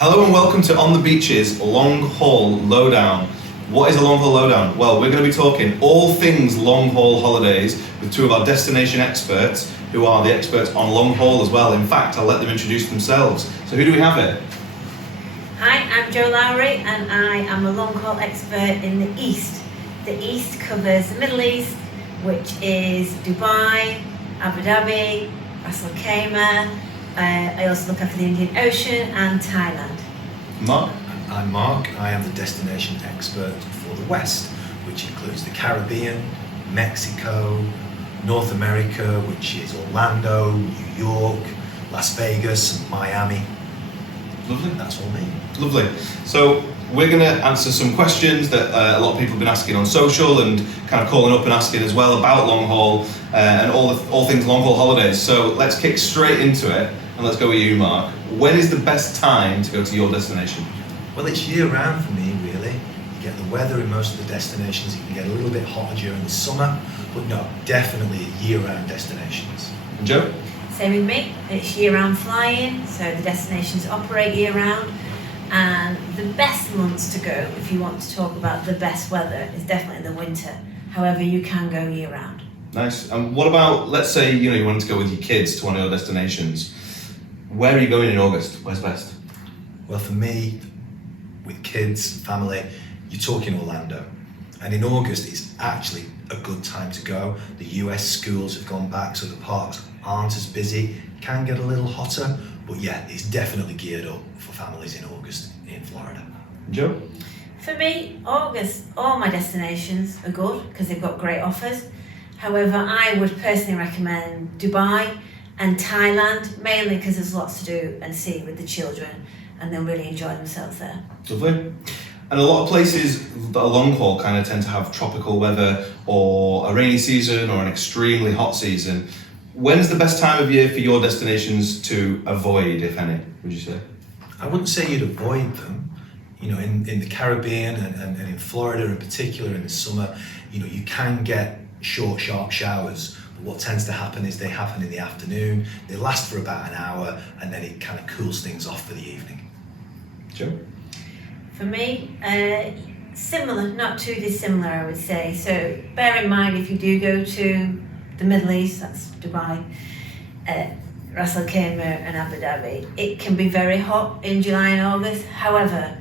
Hello and welcome to On the Beach's Long Haul Lowdown. What is a long haul lowdown? Well, we're going to be talking all things long haul holidays with two of our destination experts who are the experts on long haul as well. In fact, I'll let them introduce themselves. So who do we have here? Hi, I'm Jo Lowry and I am a long haul expert in the East. The East covers the Middle East, which is Dubai, Abu Dhabi, Ras Al Khaimah. I also look after the Indian Ocean and Thailand. Mark? I'm Mark. I am the destination expert for the West, which includes the Caribbean, Mexico, North America, which is Orlando, New York, Las Vegas, and Miami. Lovely. That's all me. Lovely. So we're going to answer some questions that a lot of people have been asking on social and kind of calling up and asking as well about long haul and all things long haul holidays. So let's kick straight into it and let's go with you, Mark. When is the best time to go to your destination? Well, it's year round for me, really. You get the weather in most of the destinations. It can get a little bit hotter during the summer, but no, definitely year-round destinations. And Joe? Same with me, it's year-round flying, so the destinations operate year-round. And the best months to go, if you want to talk about the best weather, is definitely the winter. However, you can go year-round. Nice. And what about, let's say, you wanted to go with your kids to one of your destinations. Where are you going in August? Where's best? Well, for me, with kids, family, you're talking Orlando. And in August, it's actually a good time to go. The US schools have gone back, so the parks aren't as busy. Can get a little hotter, but yeah, it's definitely geared up for families in August in Florida. Joe? For me, August, all my destinations are good because they've got great offers. However, I would personally recommend Dubai and Thailand, mainly because there's lots to do and see with the children and they'll really enjoy themselves there. Lovely. And a lot of places that are long haul kind of tend to have tropical weather or a rainy season or an extremely hot season. When's the best time of year for your destinations to avoid, if any, would you say? I wouldn't say you'd avoid them. In the Caribbean and in Florida in particular in the summer, you can get short, sharp showers. But what tends to happen is they happen in the afternoon, they last for about an hour, and then it kind of cools things off for the evening. Joe? For me, similar, not too dissimilar, I would say. So bear in mind if you do go to the Middle East, that's Dubai, Ras Al Khaimah and Abu Dhabi, it can be very hot in July and August. However,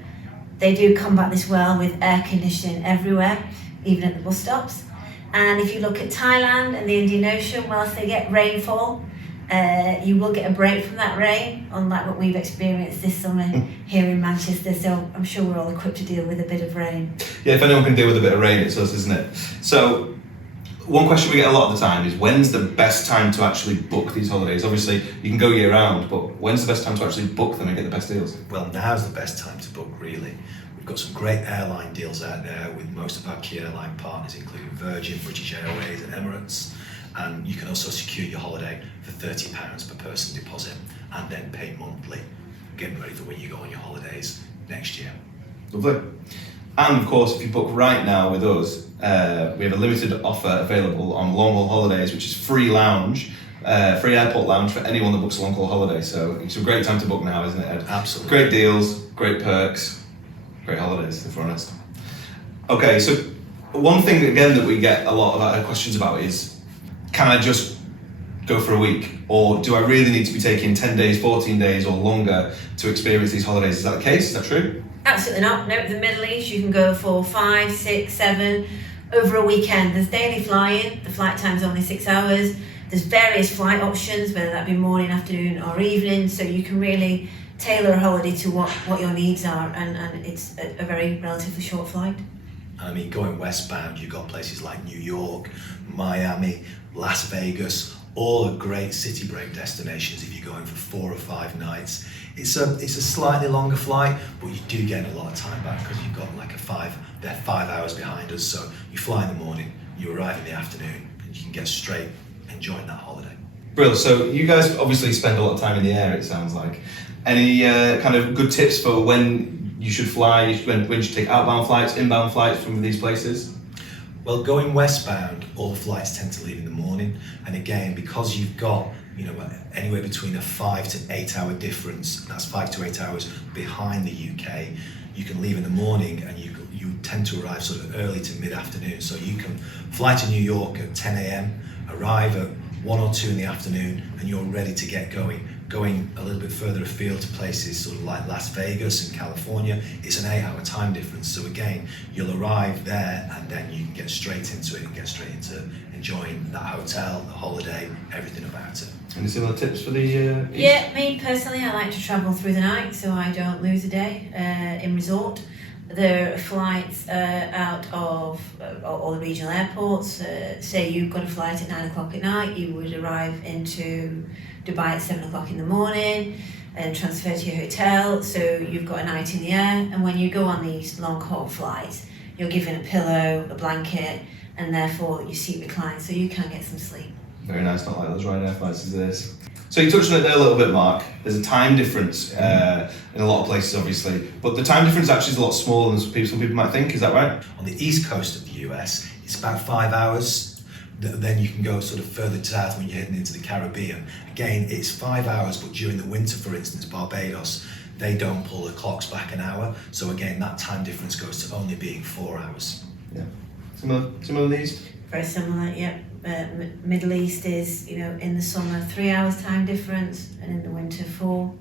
they do combat this well with air conditioning everywhere, even at the bus stops. And if you look at Thailand and the Indian Ocean, whilst they get rainfall, you will get a break from that rain, unlike what we've experienced this summer here in Manchester. So I'm sure we're all equipped to deal with a bit of rain. Yeah, if anyone can deal with a bit of rain, it's us, isn't it? So, one question we get a lot of the time is when's the best time to actually book these holidays? Obviously, you can go year round, but when's the best time to actually book them and get the best deals? Well, now's the best time to book, really. We've got some great airline deals out there with most of our key airline partners, including Virgin, British Airways and Emirates. And you can also secure your holiday for £30 per person deposit and then pay monthly, getting ready for when you go on your holidays next year. Lovely. And of course, if you book right now with us, we have a limited offer available on long haul holidays, which is free lounge, free airport lounge for anyone that books a long haul holiday. So it's a great time to book now, isn't it, Ed? Absolutely. Great deals, great perks, great holidays, if we're honest. Okay, so one thing again that we get a lot of questions about is, can I just go for a week? Or do I really need to be taking 10 days, 14 days or longer to experience these holidays? Is that the case? Is that true? Absolutely not. No, the Middle East, you can go for 5, 6, 7 over a weekend. There's daily flying. The flight time's only 6 hours. There's various flight options, whether that be morning, afternoon or evening. So you can really tailor a holiday to what your needs are. And it's a very relatively short flight. I mean, going westbound, you've got places like New York, Miami, Las Vegas, all are great city break destinations if you're going for 4 or 5 nights. It's a slightly longer flight, but you do gain a lot of time back because you've got like they're 5 hours behind us. So you fly in the morning, you arrive in the afternoon, and you can get straight enjoying that holiday. Brilliant. So you guys obviously spend a lot of time in the air, it sounds like. Any kind of good tips for when you should fly, when you should take outbound flights, inbound flights from these places? Well, going westbound, all the flights tend to leave in the morning. And again, because you've got you know, anywhere between a 5 to 8 hour difference. That's 5 to 8 hours behind the UK. You can leave in the morning and you tend to arrive sort of early to mid-afternoon. So you can fly to New York at 10 a.m., arrive at 1 or 2 in the afternoon, and you're ready to get going a little bit further afield to places sort of like Las Vegas and California. It's an 8-hour time difference. So again, you'll arrive there and then you can get straight into it and get straight into enjoying that hotel, the holiday, everything about it. Any similar tips for the Yeah, me personally, I like to travel through the night so I don't lose a day in resort. There are flights out of all the regional airports. Say you've got a flight at 9 o'clock at night, you would arrive into Dubai at 7 o'clock in the morning and transfer to your hotel. So you've got a night in the air, and when you go on these long haul flights, you're given a pillow, a blanket, and therefore your seat reclines so you can get some sleep. Very nice, not like those Ryanair flights as this. So you touched on it there a little bit, Mark. There's a time difference in a lot of places, obviously, but the time difference actually is a lot smaller than some people might think. Is that right? On the east coast of the US, it's about 5 hours. Then you can go sort of further south when you're heading into the Caribbean. Again, it's 5 hours, but during the winter, for instance, Barbados, they don't pull the clocks back an hour. So again, that time difference goes to only being 4 hours. Yeah. Similar these? Very similar, yep. Middle East is, you know, in the summer 3 hours time difference, and in the winter 4.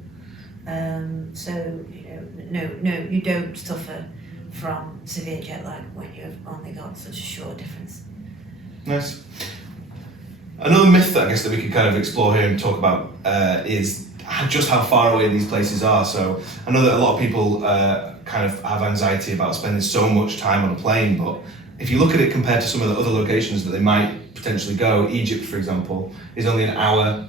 So, you know, no, you don't suffer from severe jet lag when you've only got such a short difference. Nice. Another myth that I guess that we could kind of explore here and talk about is just how far away these places are. So I know that a lot of people kind of have anxiety about spending so much time on a plane, but if you look at it compared to some of the other locations that they might potentially go, Egypt, for example, is only an hour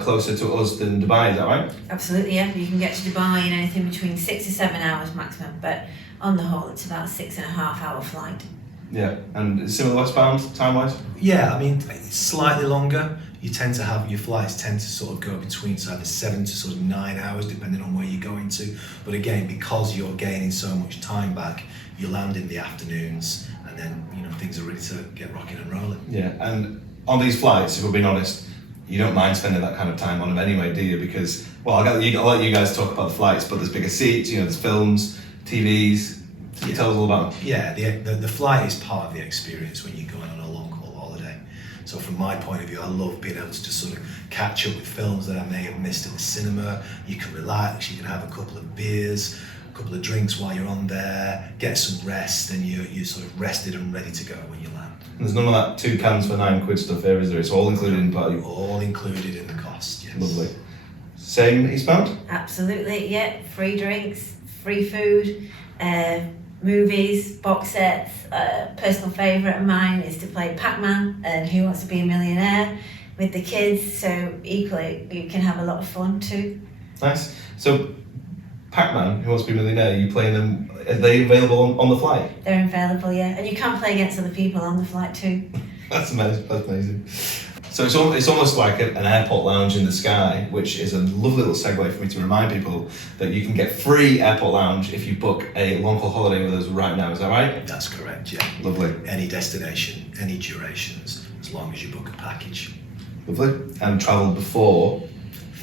closer to us than Dubai, is that right? Absolutely, yeah. You can get to Dubai in anything between 6 to 7 hours maximum, but on the whole, it's about a 6.5 hour flight. Yeah, and similar westbound, time-wise? Yeah, I mean, it's slightly longer. You tend to have, your flights tend to sort of go between either 7 to sort of 9 hours, depending on where you're going to. But again, because you're gaining so much time back, you land in the afternoons, and then, you know, things are ready to get rocking and rolling. Yeah, and on these flights, if we're being honest, you don't mind spending that kind of time on them anyway, do you? Because, well, I'll let you guys talk about the flights, but there's bigger seats, you know, there's films, TVs. Can you tell us all about them? Yeah, the flight is part of the experience when you're going on a long haul holiday. So from my point of view, I love being able to just sort of catch up with films that I may have missed at the cinema. You can relax, you can have a couple of beers, a couple of drinks while you're on there, get some rest, and you're sort of rested and ready to go when you land. And there's none of that 2 cans for £9 stuff here, is there? It's all included in part. All included in the cost, yes. Lovely. Same eastbound? Absolutely, yeah. Free drinks, free food, movies, box sets. Personal favourite of mine is to play Pac-Man and Who Wants to Be a Millionaire with the kids, so equally you can have a lot of fun too. Nice. So Pac-Man, Who Wants to Be a Millionaire, you playing them, are they available on the flight? They're available, yeah, and you can play against other people on the flight too. That's amazing, that's amazing. So it's almost like an airport lounge in the sky, which is a lovely little segue for me to remind people that you can get free airport lounge if you book a long haul holiday with us right now, is that right? That's correct, yeah. Lovely. Any destination, any durations, as long as you book a package. Lovely. And travel before?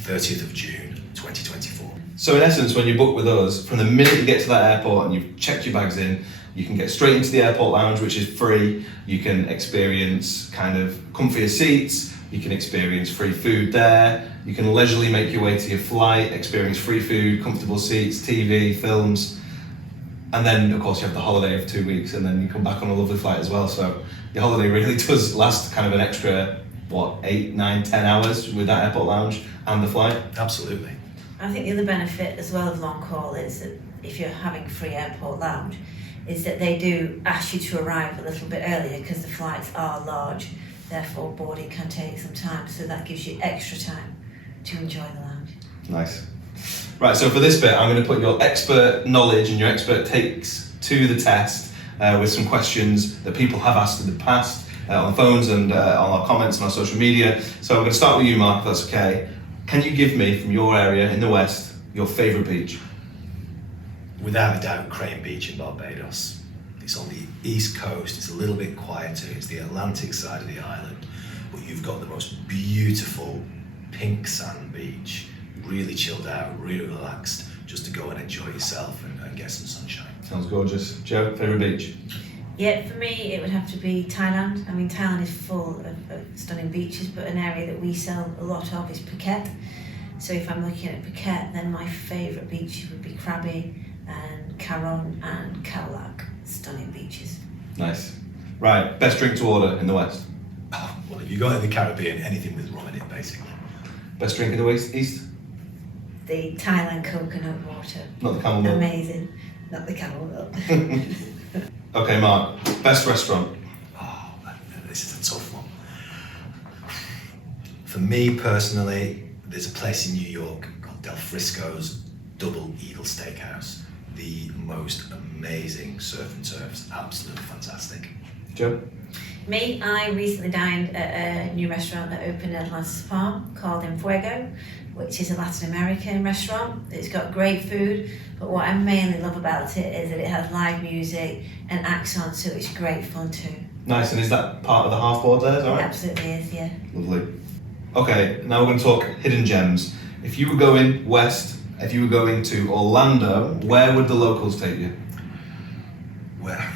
30th of June, 2024. So in essence, when you book with us, from the minute you get to that airport and you've checked your bags in, you can get straight into the airport lounge, which is free. You can experience kind of comfier seats. You can experience free food there. You can leisurely make your way to your flight, experience free food, comfortable seats, TV, films. And then, of course, you have the holiday of 2 weeks, and then you come back on a lovely flight as well. So your holiday really does last kind of an extra, 8, 9, 10 hours with that airport lounge and the flight. Absolutely. I think the other benefit as well of long haul is that if you're having free airport lounge, is that they do ask you to arrive a little bit earlier because the flights are large, therefore boarding can take some time, so that gives you extra time to enjoy the lounge. Nice. Right, so for this bit, I'm going to put your expert knowledge and your expert takes to the test with some questions that people have asked in the past on the phones and on our comments and our social media. So I'm going to start with you, Mark, if that's okay. Can you give me, from your area in the West, your favourite beach? Without a doubt, Crane Beach in Barbados. It's on the east coast, it's a little bit quieter, it's the Atlantic side of the island, but you've got the most beautiful pink sand beach, really chilled out, really relaxed, just to go and enjoy yourself and get some sunshine. Sounds gorgeous. Joe, favourite beach? Yeah, for me it would have to be Thailand. I mean, Thailand is full of stunning beaches, but an area that we sell a lot of is Phuket. So if I'm looking at Phuket, then my favourite beaches would be Krabi and Karon and Khao Lak. Stunning beaches. Nice. Right, best drink to order in the West? Oh, well, if you go to the Caribbean, anything with rum in it, basically. Best drink in the East? The Thailand coconut water. Not the camel milk? Amazing. Not the camel milk. Okay, Mark, best restaurant? Oh, this is a tough one. For me personally, there's a place in New York called Del Frisco's Double Eagle Steakhouse. The most amazing surf and turfs, absolutely fantastic. Joe? Me, I recently dined at a new restaurant that opened at Atlantis Palm called En Fuego, which is a Latin American restaurant. It's got great food, but what I mainly love about it is that it has live music and acts on, so it's great fun too. Nice, and is that part of the half board there, is that It right? absolutely is, yeah. Lovely. Okay, now we're going to talk hidden gems. If you were going west, if you were going to Orlando, where would the locals take you? Where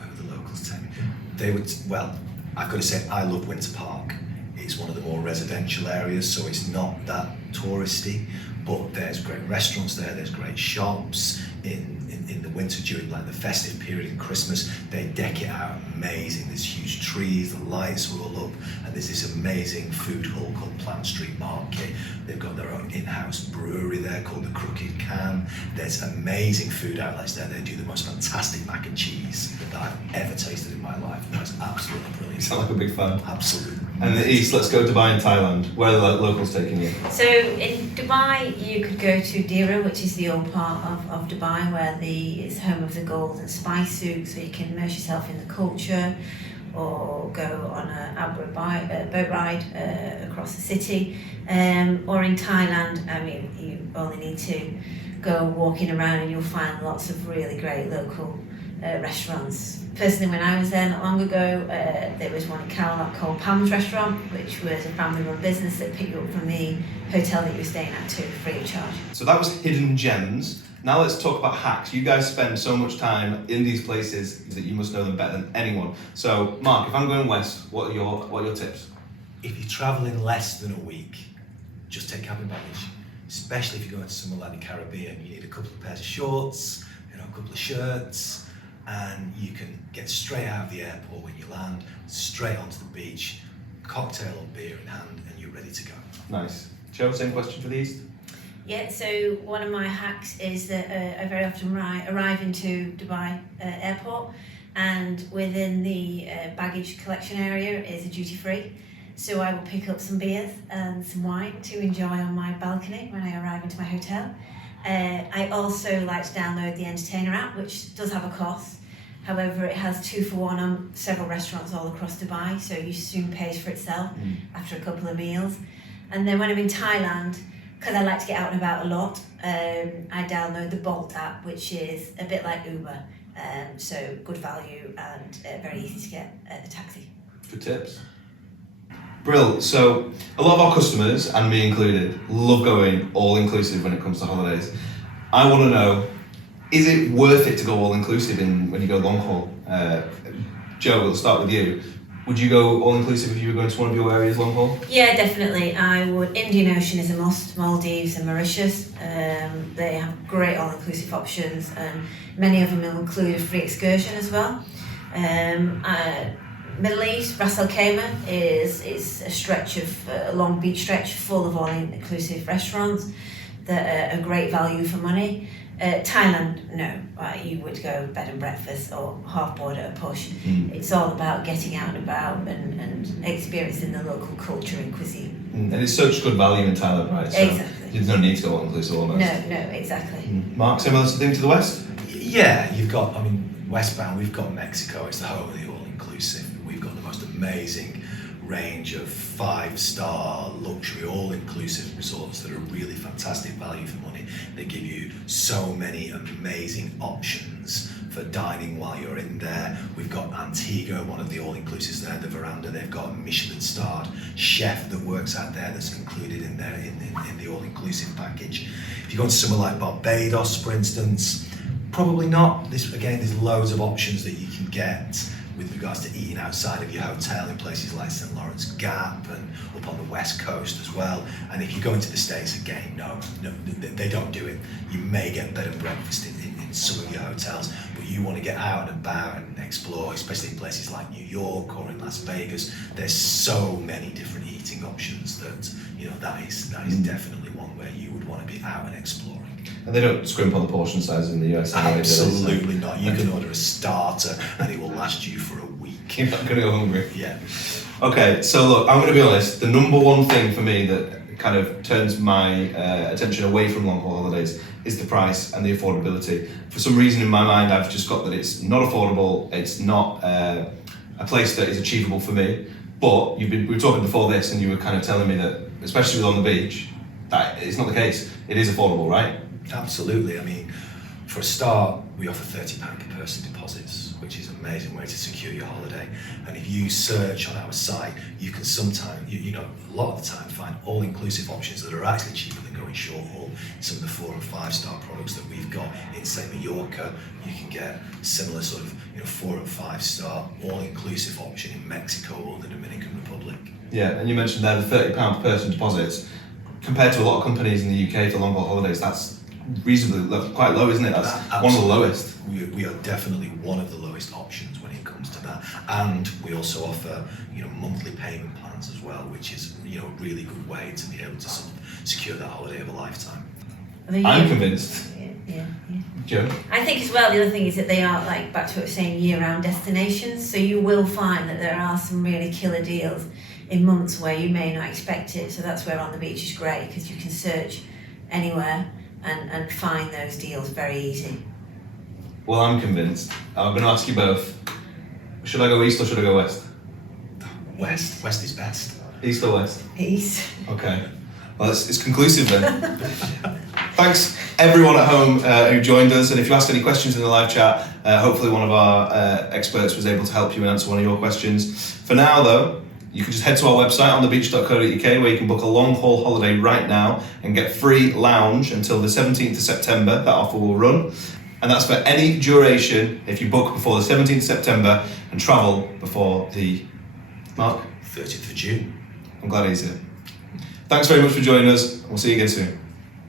would the locals take me? They would, well, I've got to say, I love Winter Park. It's one of the more residential areas, so it's not that touristy, but there's great restaurants there, there's great shops. In the winter, during like the festive period in Christmas, they deck it out amazing. There's huge trees, the lights are all up, and there's this amazing food hall called Plant Street Market. They've got their own in-house brewery there called the Crooked Can. There's amazing food outlets there. They do the most fantastic mac and cheese that I've ever tasted in my life. That's absolutely You brilliant. sound like a big fan. Absolutely. And the east, let's go Dubai and Thailand. Where are the locals taking you? So in Dubai, you could go to Dira, which is the old part of Dubai, where it's home of the gold and spice souk, so you can immerse yourself in the culture, or go on an outboard boat ride across the city. Or in Thailand, I mean, you only need to go walking around and you'll find lots of really great local restaurants. Personally, when I was there not long ago, there was one in Khao Lak called Pam's Restaurant, which was a family-run business that picked you up from the hotel that you were staying at too, free of charge. So that was hidden gems. Now let's talk about hacks. You guys spend so much time in these places that you must know them better than anyone. So, Mark, if I'm going west, what are your tips? If you're traveling less than a week, just take cabin baggage. Especially if you're going to somewhere like the Caribbean, you need a couple of pairs of shorts, a couple of shirts, and you can get straight out of the airport when you land, straight onto the beach, cocktail or beer in hand, and you're ready to go. Nice. Joe, same question for the east? Yeah, so one of my hacks is that I very often arrive into Dubai airport, and within the baggage collection area is a duty free. So I will pick up some beers and some wine to enjoy on my balcony when I arrive into my hotel. I also like to download the Entertainer app, which does have a cost. However, it has 2 for 1 on several restaurants all across Dubai, so you soon pays for itself after a couple of meals. And then when I'm in Thailand, because I like to get out and about a lot, I download the Bolt app, which is a bit like Uber, so good value and very easy to get a taxi. Good tips. Brill. So a lot of our customers, and me included, love going all-inclusive when it comes to holidays. I want to know, is it worth it to go all-inclusive when you go long haul? Joe, we'll start with you. Would you go all-inclusive if you were going to one of your areas long haul? Yeah, definitely. I would. Indian Ocean is a must. Maldives and Mauritius. They have great all-inclusive options, and many of them will include a free excursion as well. Middle East, Ras Al Khaimah is a stretch of a long beach stretch full of all-inclusive restaurants that are a great value for money. Thailand, no, you would go bed and breakfast or half board at a push. It's all about getting out and about and experiencing the local culture and cuisine. And it's such good value in Thailand, right? So Exactly. there's no need to go all-inclusive almost. No, exactly. Mark, similar thing to the west? Yeah, you've got, westbound, we've got Mexico, it's the home of the all-inclusive. We've got the most amazing range of 5-star luxury all-inclusive resorts that are really fantastic value for money. They give you so many amazing options for dining while you're in there. We've got Antigua, one of the all-inclusives there, the veranda. They've got a Michelin-starred chef that works out there that's included in there in the all-inclusive package. If you go to somewhere like Barbados, for instance, probably not. There's loads of options that you can get with regards to eating outside of your hotel in places like St. Lawrence Gap and up on the West Coast as well. And if you go into the States, again, no, they don't do it. You may get bed and breakfast in some of your hotels, but you want to get out and about and explore, especially in places like New York or in Las Vegas. There's so many different eating options that, that is definitely one where you would want to be out and exploring. And they don't scrimp on the portion size in the US. Absolutely not. You can order a starter and it will last you for a week. You're not going to go hungry. Yeah. Okay, so look, I'm going to be honest. The number one thing for me that kind of turns my attention away from long haul holidays is the price and the affordability. For some reason in my mind, I've just got that it's not affordable. It's not a place that is achievable for me. But we were talking before this, and you were kind of telling me that, especially with on the beach, that it's not the case. It is affordable, right? Absolutely. I mean, for a start, we offer £30 per person deposits, which is an amazing way to secure your holiday. And if you search on our site, you can sometimes, a lot of the time, find all-inclusive options that are actually cheaper than going short haul. Some of the 4 and 5 star products that we've got in, say, Mallorca, you can get similar sort of 4 and 5 star all-inclusive option in Mexico or the Dominican Republic. Yeah, and you mentioned there the £30 per person deposits. Compared to a lot of companies in the UK for long haul holidays, that's reasonably quite low, isn't it? That's Absolutely. One of the lowest. We are definitely one of the lowest options when it comes to that, and we also offer monthly payment plans as well, which is a really good way to be able to sort of secure that holiday of a lifetime. I'm convinced. Yeah. Joe? I think as well, the other thing is that they are, like back to what I was saying, year-round destinations. So you will find that there are some really killer deals in months where you may not expect it. So that's where On the Beach is great, because you can search anywhere and find those deals very easy. Well, I'm convinced. I'm going to ask you both. Should I go east or should I go west? West. West is best. East or west? East. Okay. Well, it's conclusive then. Thanks everyone at home who joined us, and if you asked any questions in the live chat, hopefully one of our experts was able to help you and answer one of your questions. For now though, you can just head to our website onthebeach.co.uk where you can book a long haul holiday right now and get free lounge until the 17th of September. That offer will run, and that's for any duration if you book before the 17th of September and travel before the 30th of June. I'm glad he's here. Thanks very much for joining us. We'll see you again soon.